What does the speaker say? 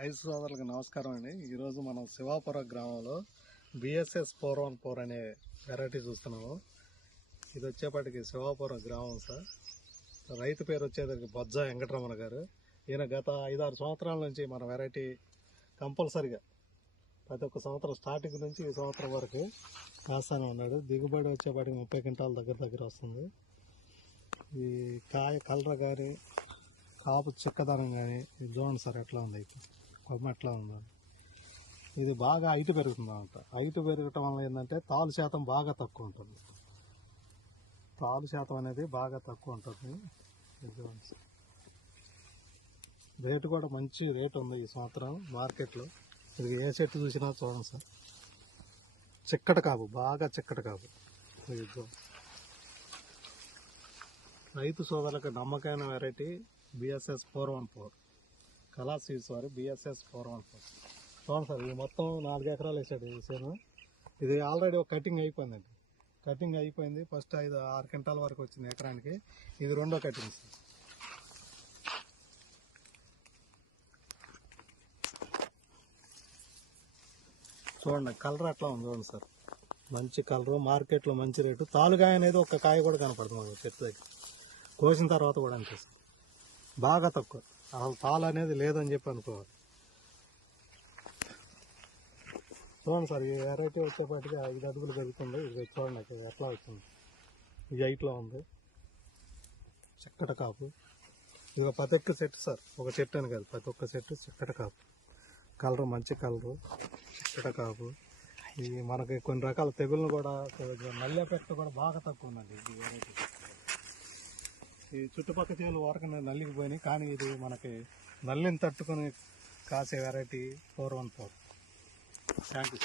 రైతు సోదరులకు నమస్కారం అండి. ఈరోజు మనం శివాపురం గ్రామంలో బిఎస్ఎస్ 414 అనే వెరైటీ చూస్తున్నాము. ఇది వచ్చేపాటికి శివాపురం గ్రామం సార్. రైతు పేరు వచ్చేసరికి బొజ్జ వెంకటరమణ గారు. ఈయన గత 5-6 సంవత్సరాల నుంచి మన వెరైటీ కంపల్సరిగా ప్రతి ఒక్క సంవత్సరం స్టార్టింగ్ నుంచి ఈ సంవత్సరం వరకు కాస్తానే ఉన్నాడు. దిగుబడి వచ్చేపాటికి 30 క్వింటాల దగ్గర వస్తుంది. ఈ కాయ కలర్ కానీ కాపు చిక్కదనం కానీ ఇది చూడండి సార్ ఎట్లా ఉంది, కొమ్మ ఎట్లా ఉందో. ఇది బాగా హైట్ పెరుగుతుంది అన్నమాట. హైట్ పెరగటం వల్ల ఏంటంటే తాలు శాతం బాగా తక్కువ ఉంటుంది. తాలు శాతం అనేది బాగా తక్కువ ఉంటుంది. ఇది చూడండి సార్, రేటు కూడా మంచి రేటు ఉంది ఈ సంవత్సరం మార్కెట్లో. ఇది ఏ చెట్టు చూసినా చూడండి సార్, చిక్కటి కాపు, బాగా చిక్కటి కాపు. ఇది రైతు సోదరులకు నమ్మకమైన వెరైటీ బిఎస్ఎస్ 414 కళా సీడ్స్ వారి బిఎస్ఎస్ 414. చూడండి సార్, ఇది మొత్తం 4 ఎకరాలు వేసాడు ఈ సేను. ఇది ఆల్రెడీ ఒక కటింగ్ అయిపోయిందండి. కటింగ్ అయిపోయింది. ఫస్ట్ 5-6 క్వింటాల వరకు వచ్చింది ఎకరానికి. ఇది రెండో కటింగ్ సార్. చూడండి కలర్ ఎట్లా ఉంది చూడండి సార్, మంచి కలరు, మార్కెట్లో మంచి రేటు. తాలుగాయ అనేది ఒక కాయ కూడా కనపడుతుంది మాకు చెట్టు దగ్గర. కోసిన తర్వాత కూడా అనిపిస్తుంది బాగా తక్కువ, అసలు తాలు అనేది లేదని చెప్పి అనుకోవాలి. చూడండి సార్, ఈ వెరైటీ వచ్చేపాటికి 5 అడుగులు పెరుగుతుంది. ఇది చూడండి ఎట్లా వచ్చింది, ఈ హైట్లో ఉంది, చిక్కట కాపు. ఇది ప్రతి ఒక్క చెట్టు సార్, ఒక చెట్టు అని కాదు, ప్రతి ఒక్క చెట్టు చిక్కట కాపు. కలరు మంచి కలరు, చిక్కట కాపు. ఇది మనకి కొన్ని రకాల తెగులను కూడా, నల్లి ఎఫెక్ట్ కూడా బాగా తక్కువ ఉందండి ఈ వెరైటీ. ఈ చుట్టుపక్కల చేలు వరకు నల్లికి పోయినాయి, కానీ ఇది మనకి నల్లిని తట్టుకొని కాసే వెరైటీ 414. Thank you.